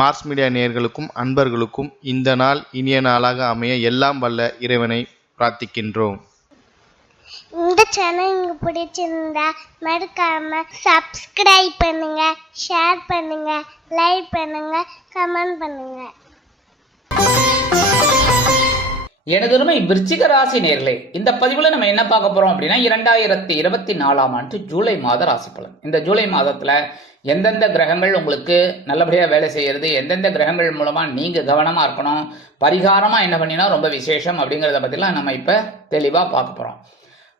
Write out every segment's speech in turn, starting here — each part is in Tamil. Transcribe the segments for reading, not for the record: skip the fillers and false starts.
மார்ஸ் மீடியா நேயர்களுக்கும் அன்பர்களுக்கும் இந்த நாள் இனிய நாளாக அமைய எல்லாம் வல்ல இறைவனை பிரார்த்திக்கின்றோம். இந்த சேனல் உங்களுக்கு பிடிச்சிருந்தா மறக்காம சப்ஸ்கிரைப் பண்ணுங்க, ஷேர் பண்ணுங்க, லைக் பண்ணுங்க, கமெண்ட் பண்ணுங்க. எனதொருமை விருச்சிக ராசி நேர்களே, இந்த பதிவுல நம்ம என்ன பார்க்க போறோம் அப்படின்னா 2024ஆம் ஆண்டு ஜூலை மாத ராசி பலன். இந்த ஜூலை மாதத்துல எந்தெந்த கிரகங்கள் உங்களுக்கு நல்லபடியா வேலை செய்யறது, எந்தெந்த கிரகங்கள் மூலமா நீங்க கவனமா இருக்கணும், பரிகாரமா என்ன பண்ணினா ரொம்ப விசேஷம் அப்படிங்கறத பத்திலாம் நம்ம இப்ப தெளிவா பார்க்க போறோம்.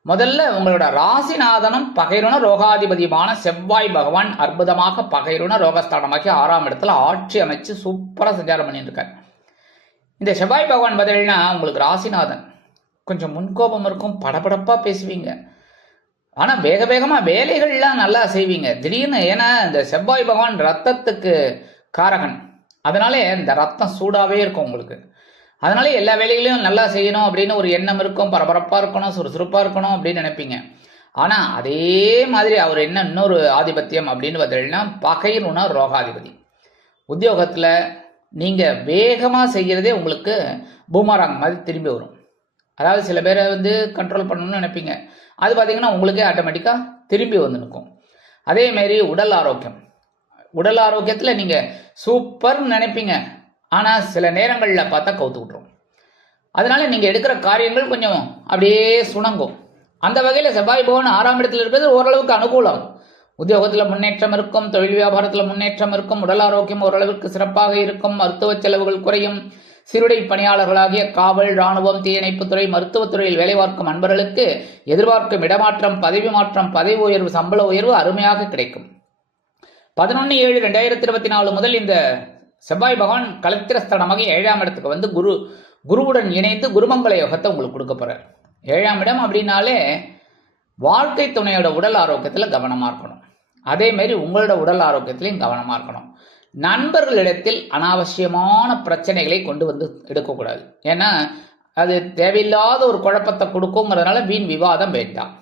முதல்ல உங்களோட ராசிநாதனும் பகைருண ரோகாதிபதியுமான செவ்வாய் பகவான் அற்புதமாக பகைருண ரோகஸ்தானமாக்கி 6ஆம் இடத்துல ஆட்சி அமைச்சு சூப்பரா சஞ்சாரம் பண்ணிட்டு இருக்காரு. இந்த செவ்வாய் பகவான் பார்த்தீங்கன்னா உங்களுக்கு ராசிநாதன், கொஞ்சம் முன்கோபம் இருக்கும், படபடப்பா பேசுவீங்க, ஆனா வேக வேகமா வேலைகள்லாம் நல்லா செய்வீங்க திடீர்னு. ஏன்னா இந்த செவ்வாய் பகவான் ரத்தத்துக்கு காரகன், அதனால இந்த ரத்தம் சூடாவே இருக்கும் உங்களுக்கு. அதனால எல்லா வேலைகளையும் நல்லா செய்யணும் அப்படின்னு ஒரு எண்ணம் இருக்கும், பரபரப்பா இருக்கணும், சுறுசுறுப்பா இருக்கணும் அப்படின்னு நினைப்பீங்க. ஆனா அதே மாதிரி அவர் என்ன இன்னொரு ஆதிபத்தியம் அப்படின்னு பார்த்தீங்கன்னா பகைருண ரோகாதிபதி. உத்தியோகத்துல நீங்க வேகமா செய்யறதே உங்களுக்கு பூமராங் மாதிரி திரும்பி வரும். அதாவது சில பேரை கண்ட்ரோல் பண்ணணும்னு நினைப்பீங்க, அது பார்த்தீங்கன்னா உங்களுக்கே ஆட்டோமேட்டிக்கா திரும்பி வந்து நிற்கும். அதே மாதிரி உடல் ஆரோக்கியம், உடல் ஆரோக்கியத்தில் நீங்க சூப்பர்னு நினைப்பீங்க, ஆனா சில நேரங்களில் பார்த்தா கவுத்து விட்டுரும். அதனால நீங்க எடுக்கிற காரியங்கள் கொஞ்சம் அப்படியே சுணங்கும். அந்த வகையில் செவ்வாய் பகவான் 6ஆம் இடத்துல இருக்கிறது ஓரளவுக்கு அனுகூலம். உத்தியோகத்தில் முன்னேற்றம் இருக்கும், தொழில் வியாபாரத்தில் முன்னேற்றம் இருக்கும், உடல் ஆரோக்கியம் ஓரளவுக்கு சிறப்பாக இருக்கும், மருத்துவ செலவுகள் குறையும். சிறுடை பணியாளர்களாகிய காவல், இராணுவம், தீயணைப்புத்துறை, மருத்துவத்துறையில் வேலை பார்க்கும் அன்பர்களுக்கு எதிர்பார்க்கும் இடமாற்றம், பதவி மாற்றம், பதவி உயர்வு, சம்பள உயர்வு அருமையாக கிடைக்கும். 11/7/2024 முதல் இந்த செவ்வாய் பகவான் கலத்திரஸ்தானமாக 7ஆம் இடத்துக்கு குருவுடன் இணைந்து குருமங்கள யோகத்தை உங்களுக்கு கொடுக்க போறார். 7ஆம் இடம் அப்படின்னாலே வாழ்க்கை துணையோட உடல் ஆரோக்கியத்தில் கவனமா இருக்கணும். அதே மாதிரி உங்களோட உடல் ஆரோக்கியத்திலையும் கவனமா இருக்கணும். நண்பர்களிடத்தில் அனாவசியமான பிரச்சனைகளை கொண்டு எடுக்கக்கூடாது. ஏன்னா அது தேவையில்லாத ஒரு குழப்பத்தை கொடுக்குங்கிறதுனால வீண் விவாதம் வேண்டாம்.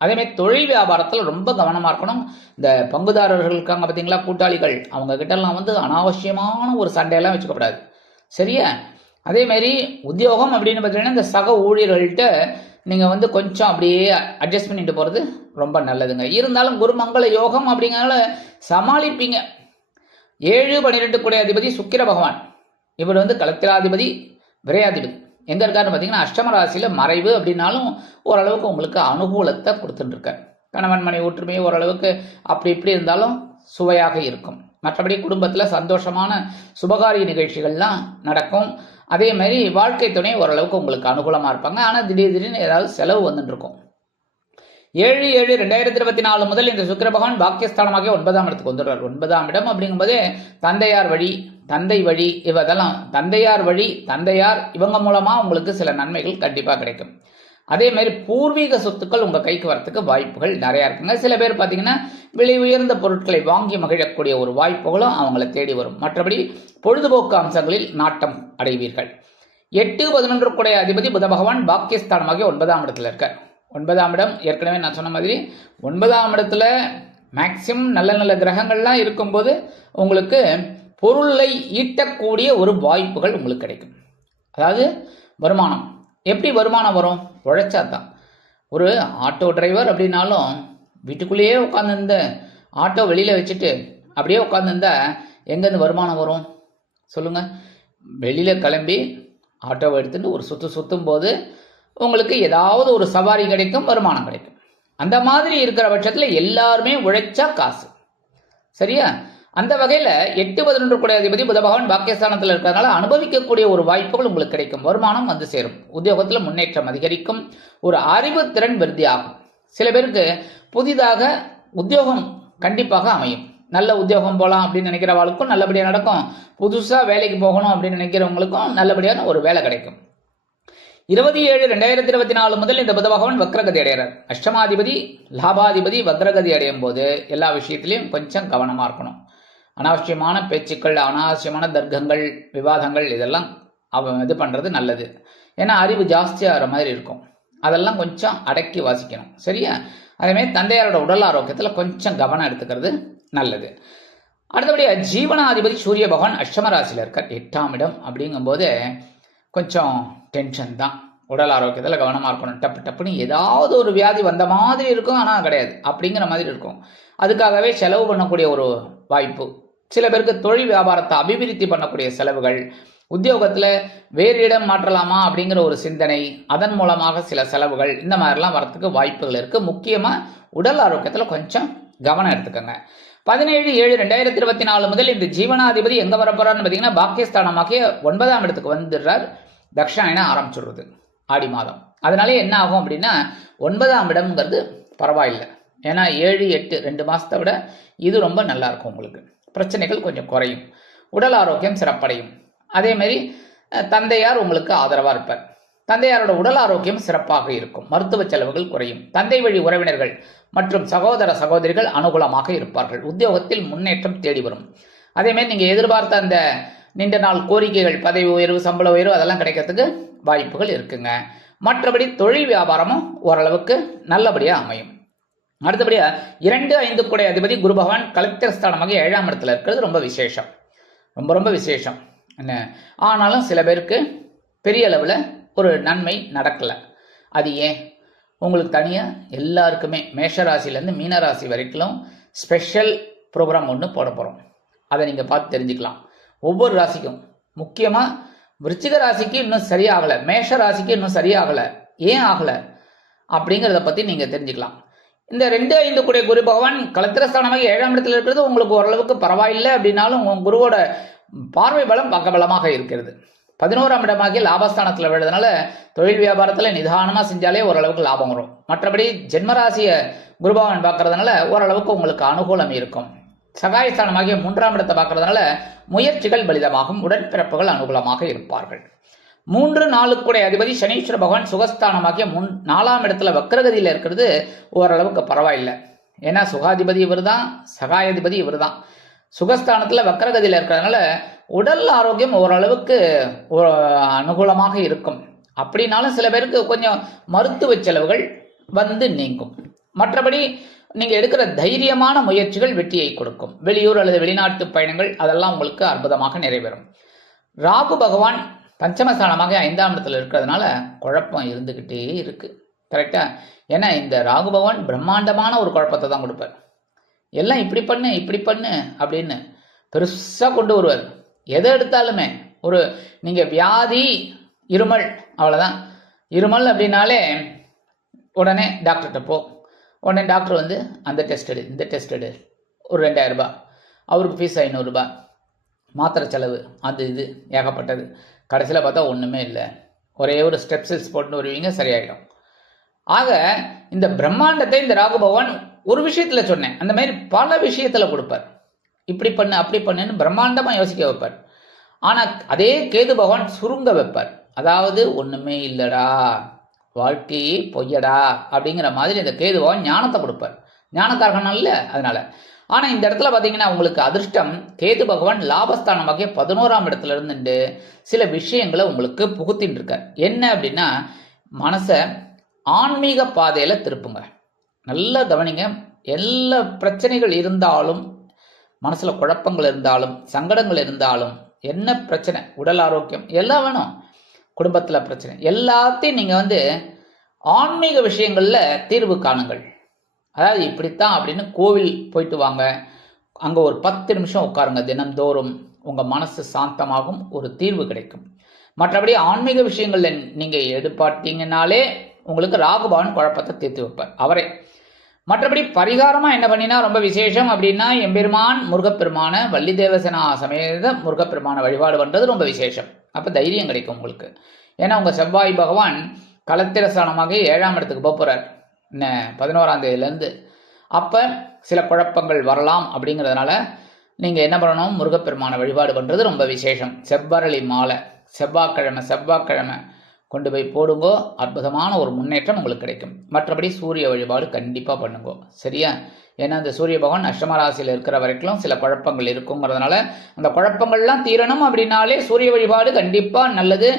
அதே மாதிரி தொழில் வியாபாரத்தில் ரொம்ப கவனமா இருக்கணும். இந்த பங்குதாரர்கள் இருக்காங்க பார்த்தீங்களா, கூட்டாளிகள், அவங்க கிட்ட எல்லாம் அனாவசியமான ஒரு சண்டையெல்லாம் வச்சுக்கப்படாது, சரியா? அதே மாதிரி உத்தியோகம் அப்படின்னு பார்த்தீங்கன்னா இந்த சக ஊழியர்கள்ட்ட நீங்க கொஞ்சம் அப்படியே அட்ஜஸ்ட் பண்ணிட்டு போறது ரொம்ப நல்லதுங்க. இருந்தாலும் குருமங்கள யோகம் அப்படிங்கறத சமாளிப்பீங்க. 7-12 கூடிய அதிபதி சுக்கிர பகவான், இவர் களத்திராதிபதி, விரையாதிபதி. எங்க இருக்காருன்னு பார்த்தீங்கன்னா அஷ்டம ராசியில மறைவு அப்படின்னாலும் ஓரளவுக்கு உங்களுக்கு அனுகூலத்தை கொடுத்துட்டு இருக்காரு. கணவன் மனை ஒற்றுமை ஓரளவுக்கு அப்படி இப்படி இருந்தாலும் சுவையாக இருக்கும். மற்றபடி குடும்பத்துல சந்தோஷமான சுபகாரிய நிகழ்ச்சிகள்லாம் நடக்கும். அதே மாதிரி வாழ்க்கை துணை ஓரளவுக்கு உங்களுக்கு அனுகூலமா இருப்பாங்க. ஆனா திடீர்னு ஏதாவது செலவு வந்துட்டு இருக்கும். 7/7/2024 முதல் இந்த சுக்கிர பகவான் பாக்கியஸ்தானமாக 9ஆம் இடத்துக்கு வந்துடுறார். 9ஆம் இடம் அப்படிங்கும்போதே தந்தையார் வழி, தந்தை வழி, இவதெல்லாம் தந்தையார் வழி, தந்தையார் இவங்க மூலமா உங்களுக்கு சில நன்மைகள் கண்டிப்பா கிடைக்கும். அதே மாதிரி பூர்வீக சொத்துக்கள் உங்க கைக்கு வரத்துக்கு வாய்ப்புகள் நிறைய இருக்குங்க. சில பேர் பார்த்தீங்கன்னா விலை உயர்ந்த பொருட்களை வாங்கி மகிழக்கூடிய ஒரு வாய்ப்புகளும் அவங்களை தேடி வரும். மற்றபடி பொழுதுபோக்கு அம்சங்களில் நாட்டம் அடைவீர்கள். 8-11 கூடிய அதிபதி புத பகவான் பாக்கியஸ்தானமாக 9ஆம் இடத்துல இருக்கார். 9ஆம் இடம் ஏற்கனவே நான் சொன்ன மாதிரி 9ஆம் இடத்துல மேக்சிமம் நல்ல நல்ல கிரகங்கள்லாம் இருக்கும்போது உங்களுக்கு பொருளை ஈட்டக்கூடிய ஒரு வாய்ப்புகள் உங்களுக்கு கிடைக்கும். அதாவது வருமானம், எப்படி வருமானம் வரும்? உழைச்சாதான். ஒரு ஆட்டோ டிரைவர் அப்படின்னாலும் வீட்டுக்குள்ளேயே உட்காந்துருந்த ஆட்டோ வெளியில வச்சுட்டு அப்படியே உட்காந்துருந்தா எங்கேருந்து வருமானம் வரும் சொல்லுங்க? வெளியில கிளம்பி ஆட்டோவை எடுத்துட்டு ஒரு சுத்தும் போது உங்களுக்கு ஏதாவது ஒரு சவாரி கிடைக்கும், வருமானம் கிடைக்கும். அந்த மாதிரி இருக்கிற பட்சத்தில் எல்லாருமே உழைச்சா காசு, சரியா? அந்த வகையில் 8-11 கூடிய அதிபதி புத பகவான் பாக்கியஸ்தானத்தில் இருக்கிறதுனால அனுபவிக்கக்கூடிய ஒரு வாய்ப்புகள் உங்களுக்கு கிடைக்கும். வருமானம் சேரும். உத்தியோகத்தில் முன்னேற்றம் அதிகரிக்கும். ஒரு அறிவு திறன் விருத்தியாகும். சில பேருக்கு புதிதாக உத்தியோகம் கண்டிப்பாக அமையும். நல்ல உத்தியோகம் போகலாம் அப்படின்னு நினைக்கிறவங்களுக்கும் நல்லபடியாக நடக்கும். புதுசாக வேலைக்கு போகணும் அப்படின்னு நினைக்கிறவங்களுக்கும் நல்லபடியான ஒரு வேலை கிடைக்கும். 27/7/2024 முதல் இந்த புத பகவான் வக்ரகதி அடைகிறார். அஷ்டமாதிபதி லாபாதிபதி வக்ரகதி அடையும் போது எல்லா விஷயத்திலையும் கொஞ்சம் கவனமா இருக்கணும். அனாவசியமான பேச்சுக்கள், அனாவசியமான தர்க்கங்கள், விவாதங்கள் இதெல்லாம் இது பண்றது நல்லது. ஏன்னா அறிவு ஜாஸ்தியாகிற மாதிரி இருக்கும். அதெல்லாம் கொஞ்சம் அடக்கி வாசிக்கணும், சரியா? அதேமாதிரி தந்தையாரோட உடல் ஆரோக்கியத்தில் கொஞ்சம் கவனம் எடுத்துக்கிறது நல்லது. அடுத்தபடியா ஜீவனாதிபதி சூரிய பகவான் அஷ்டம ராசியில் இருக்கார். 8ஆம் இடம் அப்படிங்கும்போது கொஞ்சம் டென்ஷன் தான். உடல் ஆரோக்கியத்தில் கவனமாக இருக்கணும். டப்பு டப்புன்னு ஏதாவது ஒரு வியாதி வந்த மாதிரி இருக்கும், ஆனால் கிடையாது அப்படிங்கிற மாதிரி இருக்கும். அதுக்காகவே செலவு பண்ணக்கூடிய ஒரு வாய்ப்பு. சில பேருக்கு தொழில் வியாபாரத்தை அபிவிருத்தி பண்ணக்கூடிய செலவுகள், உத்தியோகத்தில் வேறு இடம் மாற்றலாமா அப்படிங்கிற ஒரு சிந்தனை, அதன் மூலமாக சில செலவுகள், இந்த மாதிரிலாம் வரத்துக்கு வாய்ப்புகள் இருக்குது. முக்கியமாக உடல் ஆரோக்கியத்தில் கொஞ்சம் கவனம் எடுத்துக்கோங்க. 17/7/2024 முதல் இந்த ஜீவனாதிபதி எங்க வரப்போறான்னு பார்த்தீங்கன்னா பாக்கியஸ்தானமாகிய 9ஆம் இடத்துக்கு வந்துடுறார். தட்சிணாயனம் ஆரம்பிச்சுடுறது ஆடி மாதம். அதனால என்ன ஆகும் அப்படின்னா 9ஆம் இடம்ங்கிறது பரவாயில்லை. ஏன்னா 7, 8 2 மாசத்தை விட இது ரொம்ப நல்லா இருக்கும். உங்களுக்கு பிரச்சனைகள் கொஞ்சம் குறையும், உடல் ஆரோக்கியம் சிறப்படையும். அதே மாதிரி தந்தையார் உங்களுக்கு ஆதரவா இருப்பார். தந்தையாரோட உடல் ஆரோக்கியம் சிறப்பாக இருக்கும். மருத்துவ செலவுகள் குறையும். தந்தை வழி உறவினர்கள் மற்றும் சகோதர சகோதரிகள் அனுகூலமாக இருப்பார்கள். உத்தியோகத்தில் முன்னேற்றம் தேடி வரும். அதே மாதிரி நீங்க எதிர்பார்த்த அந்த நீண்ட நாள் கோரிக்கைகள், பதவி உயர்வு, சம்பள உயர்வு அதெல்லாம் கிடைக்கிறதுக்கு வாய்ப்புகள் இருக்குங்க. மற்றபடி தொழில் வியாபாரமும் ஓரளவுக்கு நல்லபடியா அமையும். அடுத்தபடியா 2, 5 கூடை அதிபதி குரு பகவான் கலெக்டர் ஸ்தானமாக 7ஆம் இடத்துல இருக்கிறது ரொம்ப விசேஷம். ரொம்ப ரொம்ப விசேஷம் என்ன. ஆனாலும் சில பேருக்கு பெரிய அளவில் ஒரு நன்மை நடக்கலை. அது ஏன்? உங்களுக்கு தனியாக எல்லாருக்குமே மேஷராசிலேருந்து மீனராசி வரைக்கும் ஸ்பெஷல் ப்ரோக்ராம் ஒன்று போட போகிறோம். அதை நீங்கள் பார்த்து தெரிஞ்சுக்கலாம். ஒவ்வொரு ராசிக்கும், முக்கியமாக விருச்சிக ராசிக்கு இன்னும் சரியாகலை, மேஷ ராசிக்கு இன்னும் சரியாகலை, ஏன் ஆகலை அப்படிங்கிறத பற்றி நீங்கள் தெரிஞ்சுக்கலாம். இந்த 2, 5 கூடிய குரு பகவான் கலத்திரஸ்தானமாக 7ஆம் இடத்துல இருக்கிறது உங்களுக்கு ஓரளவுக்கு பரவாயில்லை. அப்படின்னாலும் உங்கள் குருவோட பார்வை பலம் பக்கபலமாக இருக்கிறது. 11ஆம் இடமாகி லாபஸ்தானத்தில் விழுறதுனால தொழில் வியாபாரத்தில் நிதானமாக செஞ்சாலே ஓரளவுக்கு லாபம் வரும். மற்றபடி ஜென்மராசியை குருபகவான் பார்க்கறதுனால ஓரளவுக்கு உங்களுக்கு அனுகூலம் இருக்கும். சகாயஸ்தானமாகிய 3ஆம் இடத்தை பார்க்கறதுனால முயற்சிகள் பலிதமாகும். உடன்பிறப்புகள் அனுகூலமாக இருப்பார்கள். 3, 4 கூடை அதிபதி சனீஸ்வர பகவான் சுகஸ்தானமாகிய 4ஆம் இடத்துல வக்ரகதியில் இருக்கிறது ஓரளவுக்கு பரவாயில்லை. ஏன்னா சுகாதிபதி இவர் தான், சகாயாதிபதி இவர் தான். சுகஸ்தானத்தில் வக்ரகதியில் இருக்கிறதுனால உடல் ஆரோக்கியம் ஓரளவுக்கு அனுகூலமாக இருக்கும். அப்படின்னாலும் சில பேருக்கு கொஞ்சம் மருத்துவ செலவுகள் வந்து நீங்கும். மற்றபடி நீங்க எடுக்கிற தைரியமான முயற்சிகள் வெற்றியை கொடுக்கும். வெளியூர் அல்லது வெளிநாட்டு பயணங்கள் அதெல்லாம் உங்களுக்கு அற்புதமாக நிறைவேறும். ராகு பகவான் பஞ்சமஸ்தானமாக 5ஆம் இடத்துல இருக்கிறதுனால குழப்பம் இருந்துகிட்டே இருக்கு. கரெக்டா? ஏன்னா இந்த ராகு பகவான் பிரம்மாண்டமான ஒரு குழப்பத்தை தான் கொடுப்பார். எல்லாம் இப்படி பண்ணு இப்படி பண்ணு அப்படின்னு பெருசாக கொண்டு வருவார். எதை எடுத்தாலுமே ஒரு நீங்கள் வியாதி, இருமல், அவ்வளோதான். இருமல் அப்படின்னாலே உடனே டாக்டர்கிட்ட போ. உடனே டாக்டர் வந்து அந்த டெஸ்ட் எடு, இந்த டெஸ்ட் எடு, ஒரு 2000 ரூபாய், அவருக்கு ஃபீஸ் 500 ரூபாய், மாத்திரை செலவு, அது இது ஏகப்பட்டது. கடைசியில் பார்த்தா ஒன்றுமே இல்லை. ஒரே ஒரு ஸ்டெப்ஸில்ஸ் போட்டு வருவீங்க, சரியாயிடும். ஆக இந்த பிரம்மாண்டத்தை இந்த ராகு பகவான் ஒரு விஷயத்துல சொன்னேன், அந்த மாதிரி பல விஷயத்துல கொடுப்பார். இப்படி பண்ணு அப்படி பண்ணுன்னு பிரம்மாண்டமா யோசிக்க வைப்பார். ஆனா அதே கேது பகவான் சுருங்க வைப்பார். அதாவது ஒண்ணுமே இல்லடா, வாழ்க்கையே பொய்யடா அப்படிங்கிற மாதிரி இந்த கேது பகவான் ஞானத்தை கொடுப்பார். ஞானக்காரகன் அல்ல அதனால. ஆனா இந்த இடத்துல பாத்தீங்கன்னா உங்களுக்கு அதிர்ஷ்டம், கேது பகவான் லாபஸ்தானமாக 11ஆம் இடத்துல இருந்துட்டு சில விஷயங்களை உங்களுக்கு புகுத்தின்னு இருக்கார். என்ன அப்படின்னா மனசை ஆன்மீக பாதையில திருப்புங்க. நல்லா கவனிங்க. எல்லா பிரச்சனைகள் இருந்தாலும், மனசுல குழப்பங்கள் இருந்தாலும், சங்கடங்கள் இருந்தாலும், என்ன பிரச்சனை, உடல் ஆரோக்கியம் எல்லாம் வேணும், குடும்பத்துல பிரச்சனை எல்லாத்தையும் நீங்க வந்து ஆன்மீக விஷயங்கள்ல தீர்வு காணுங்கள். அதாவது இப்படித்தான் அப்படின்னு கோவில் போயிட்டு வாங்க, அங்க ஒரு 10 நிமிஷம் உட்காருங்க தினந்தோறும். உங்க மனசு சாந்தமாகும், ஒரு தீர்வு கிடைக்கும். மற்றபடி ஆன்மீக விஷயங்கள்ல நீங்க எடுப்பாட்டீங்கன்னாலே உங்களுக்கு ராகுபவன் குழப்பத்தை தீர்த்து வைப்பார் அவரே. மற்றபடி பரிகாரமா என்ன பண்ணினா ரொம்ப விசேஷம் அப்படின்னா, எம்பெருமான் முருகப்பெருமான வள்ளி தேவசேனா சமேத முருகப்பெருமான வழிபாடு பண்றது ரொம்ப விசேஷம். அப்ப தைரியம் கிடைக்கும் உங்களுக்கு. ஏன்னா உங்க செவ்வாய் பகவான் கலத்திரஸ்தானமாக 7ஆம் இடத்துக்கு போறார் 11ஆம் தேதியிலேருந்து. அப்ப சில குழப்பங்கள் வரலாம். அப்படிங்கிறதுனால நீங்க என்ன பண்ணணும், முருகப்பெருமான வழிபாடு பண்றது ரொம்ப விசேஷம். செவ்வரளி மாலை செவ்வாய்க்கிழமை கொண்டு போய் போடுங்கோ, அற்புதமான ஒரு முன்னேற்றம் உங்களுக்கு கிடைக்கும். மற்றபடி சூரிய வழிபாடு கண்டிப்பா பண்ணுங்கோ, சரியா? ஏன்னா இந்த சூரிய பகவான் அஷ்டம ராசியில் இருக்கிற வரைக்கும் சில குழப்பங்கள் இருக்குங்கிறதுனால அந்த குழப்பங்கள்லாம் தீரணும் அப்படின்னாலே சூரிய வழிபாடு கண்டிப்பா நல்லது.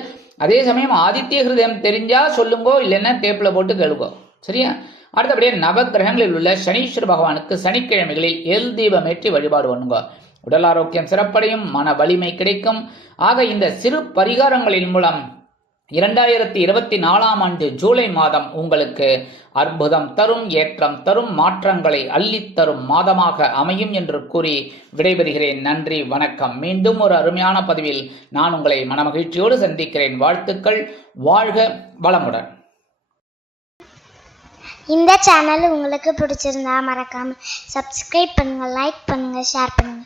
அதே சமயம் ஆதித்ய ஹிருதயம் தெரிஞ்சா சொல்லுங்கோ, இல்லைன்னா டேப்ல போட்டு கேளுங்கோ, சரியா? அடுத்தபடியே நவகிரகங்களில் உள்ள சனீஸ்வர பகவானுக்கு சனிக்கிழமைகளில் எல் தீபம் ஏற்றி வழிபாடு பண்ணுங்க. உடல் ஆரோக்கியம் சிறப்படையும், மன வலிமை கிடைக்கும். ஆக இந்த சிறு பரிகாரங்களின் மூலம் 2024ஆம் ஆண்டு ஜூலை மாதம் உங்களுக்கு அற்புதம் தரும், ஏற்றம் தரும், மாற்றங்களை அள்ளித்தரும் மாதமாக அமையும் என்று கூறி விடைபெறுகிறேன். நன்றி, வணக்கம். மீண்டும் ஒரு அருமையான பதிவில் நான் உங்களை மனமகிழ்ச்சியோடு சந்திக்கிறேன். வாழ்த்துக்கள். வாழ்க வளமுடன். இந்த சேனல் உங்களுக்கு பிடிச்சிருந்தா மறக்காம சப்ஸ்கிரைப் பண்ணுங்க, லைக் பண்ணுங்க, ஷேர் பண்ணுங்க.